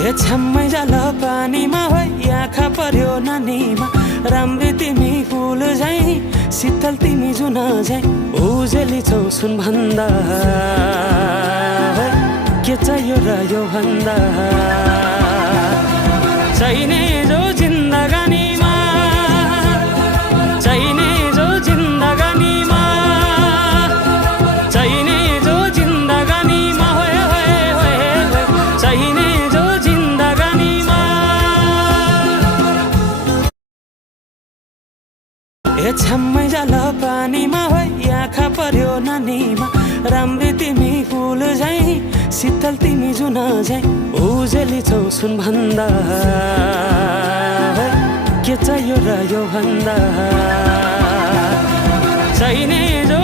ए छ्याम्मै जाल पानीमा होइ आँखा पर्यो नानीमा राम्री तिमी फुल झै शीतल तिमी जुन झै उजेली छौ सुन भन्दा के चाहियो र यो भन्दा चाहिने जो जिन्दगानीमा चाहिने जो जिन्दगानीमा चाहिने जो जिन्दगानीमा होए होए होए चाहिने जो जिन्दगानीमा ए छ्याम्मै जाल पानीमा होइ आँखा पर्यो नानीमा राम्री तिमी फुल झै शीतल तिमी जुन झै उजेली छौ सुन भन्दा के चाहियो र यो भन्दा चाहिने जो